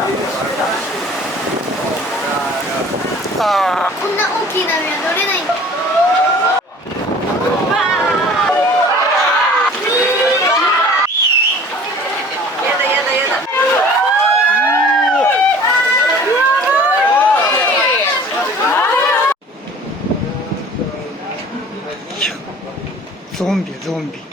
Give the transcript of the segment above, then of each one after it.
こんな大きい波は乗れないんだ。ゾンビゾンビ。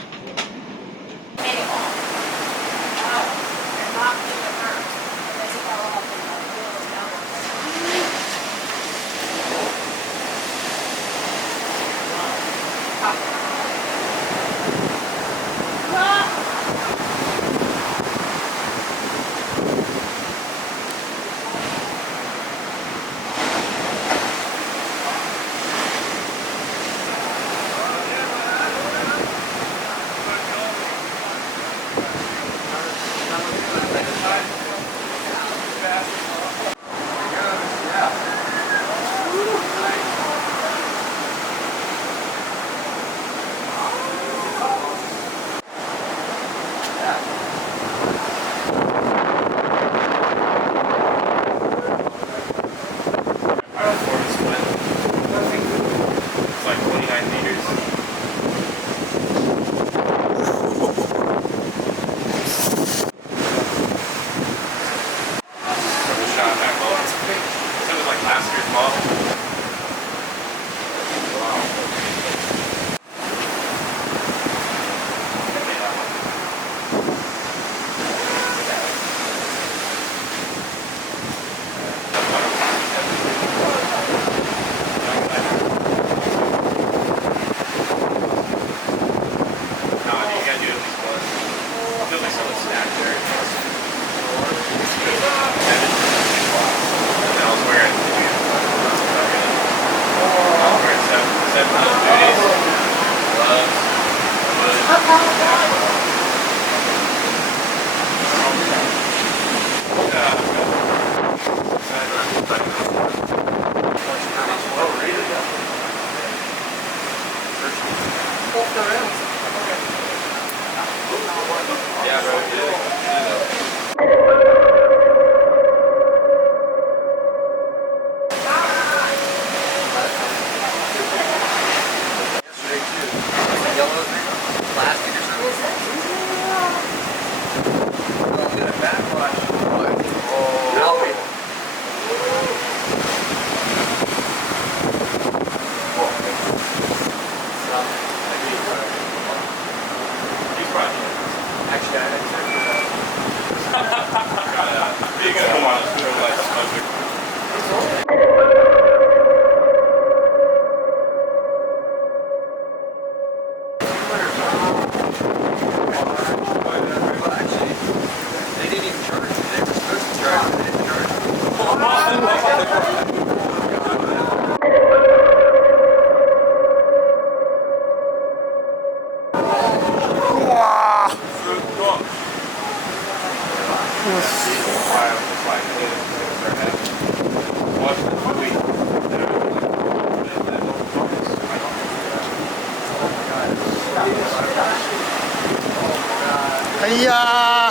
いや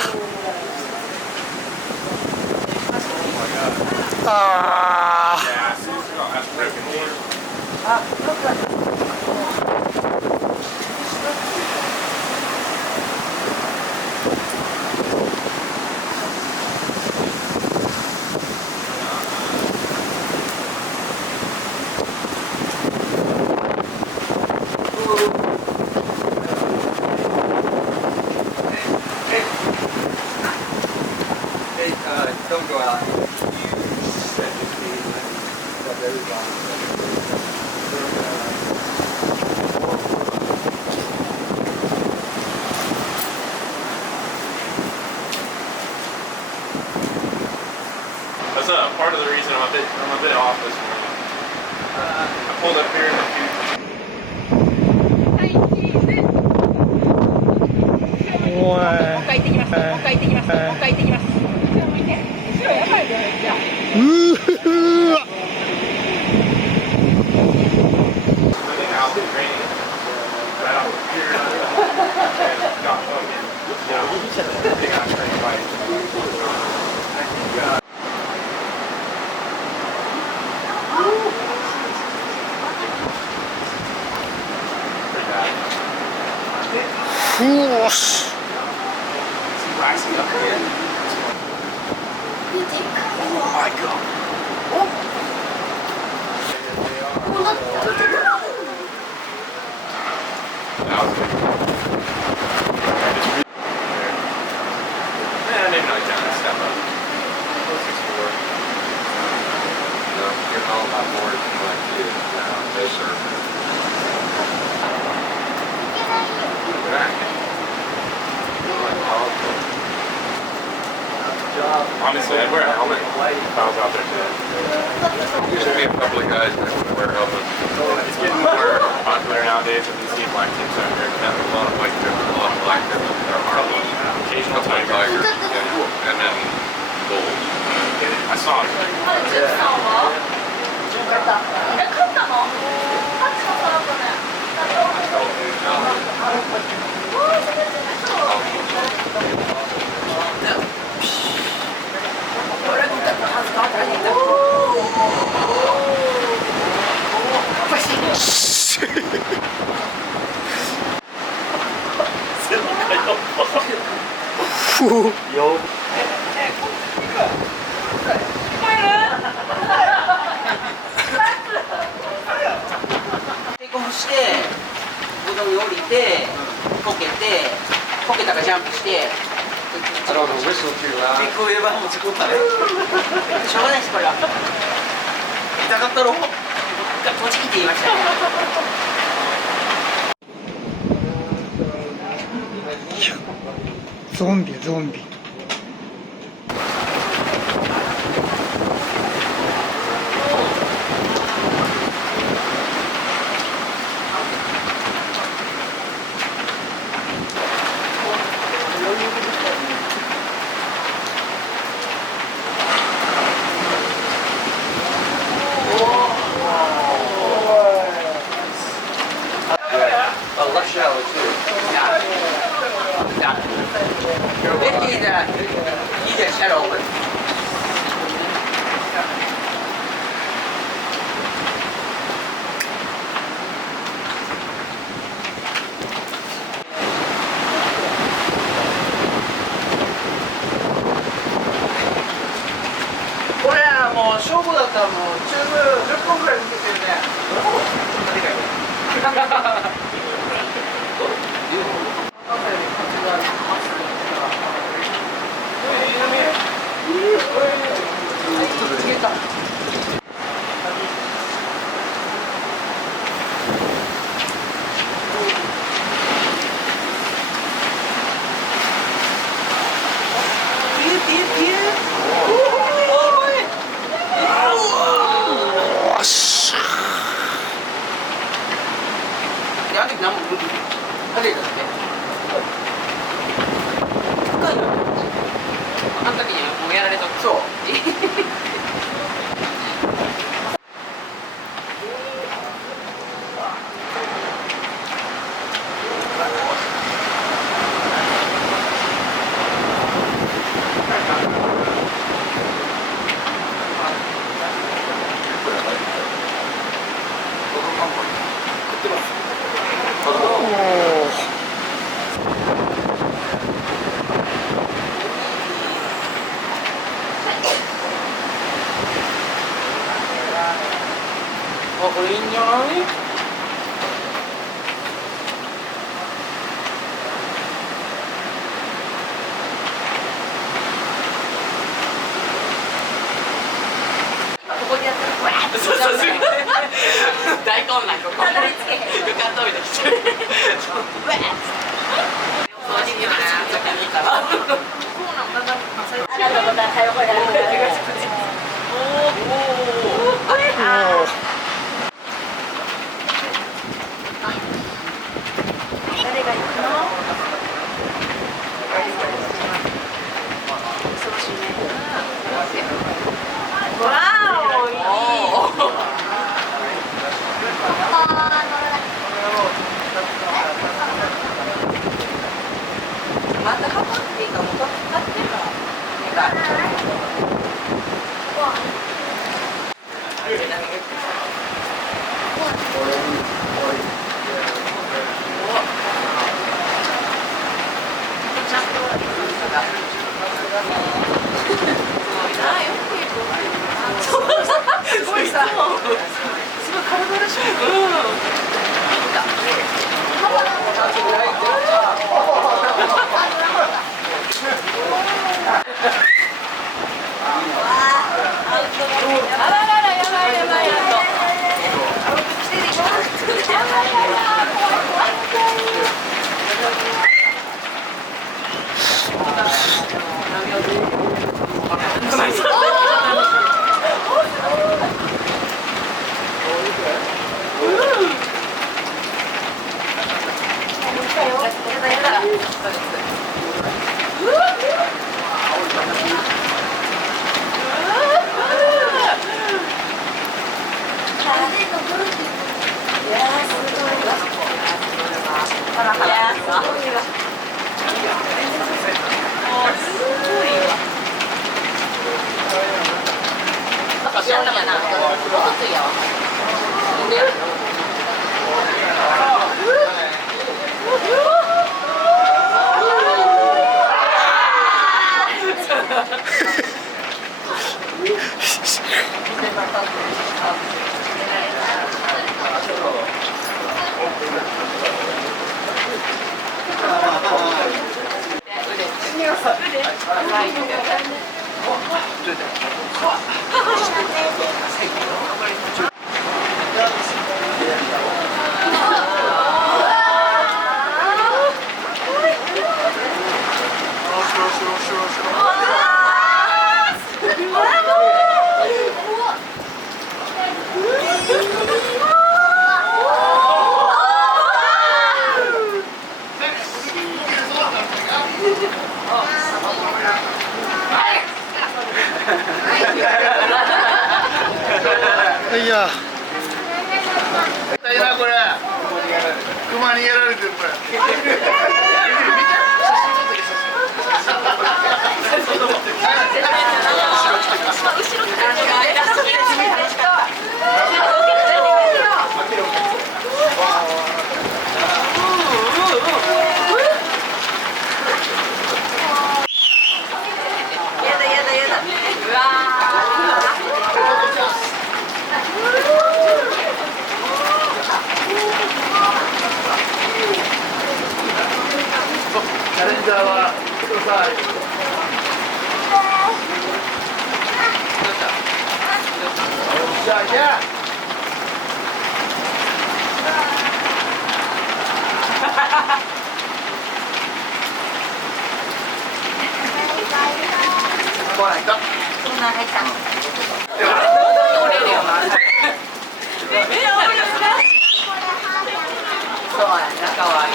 Don't go out. That's part of the reason I'm a bit off this morning. I pulled up here in the my god. こうなってた。 Maybe not down and step up. Let's explore. You're all about more than like you. They serve. いけないよ。 Honestly, I'd wear a helmet if I was out there today. Used to be a couple of guys that would wear helmets. It's getting more popular nowadays with these seeing black tips out here. And a lot of white tips, a lot of black tips. They're harmless. Occasional Couple of tigers. tigers, and then gold. I saw it. あれ、ジュンさんは？勝った。勝ったの？勝つのかなこれ。テイクオフして歩道に降りてこけたからジャンプして I don't know, whistle too loud. こういう場も作ったねしょうがないですこれは痛かったろ栃木って言いましたねゾンビゾンビ。Oh, left shallow too. He's a shadow open. これはもう勝負だったらもうチューブ10本ぐらい抜けてるね。あの時何も無理で外れたって深いのあの時にもうやられたそうあ、これいいんじゃない？ここでやったらわーってそうそうそう大混乱ここたどり着けへん床飛びできてるわーって掃除にはなそこにいたらそうなんだなありがとうございますおーあー誰が行くの？忙しいね。わーお、いい。また買っていいかも買ってるから。体でしょ。あららら、やばいやばいやばい。いや痛いなこれ。熊にやられてるこれ。チャレンジャーはください。じゃあ、じゃあ。来ないか。そんな入った。折れるよな。そうやな、かわいい。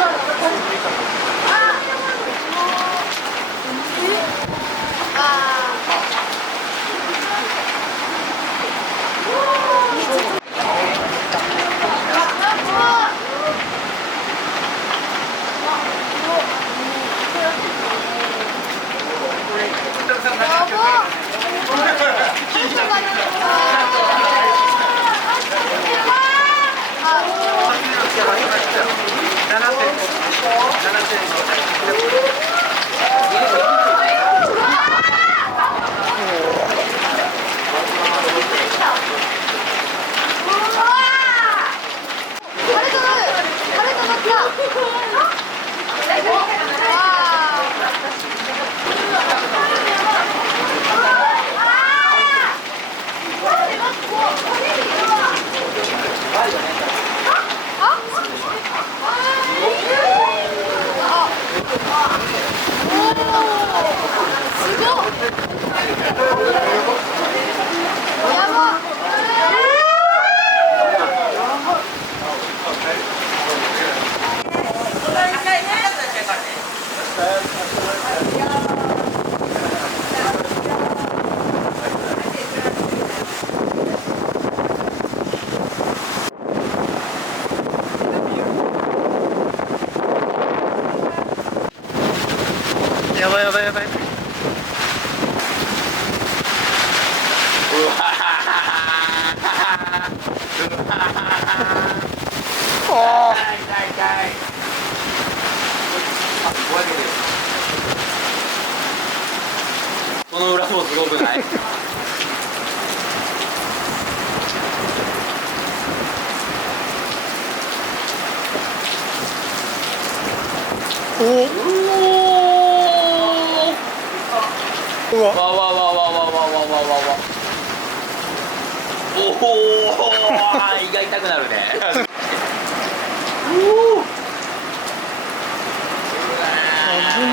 こやばいやばいやばい。おー。この裏もすごくない？おー。うわ。わわわわわわわわわわ。おお、胃が痛くなるね。危ね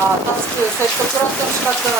あ、タスクセット食らってほしかったな。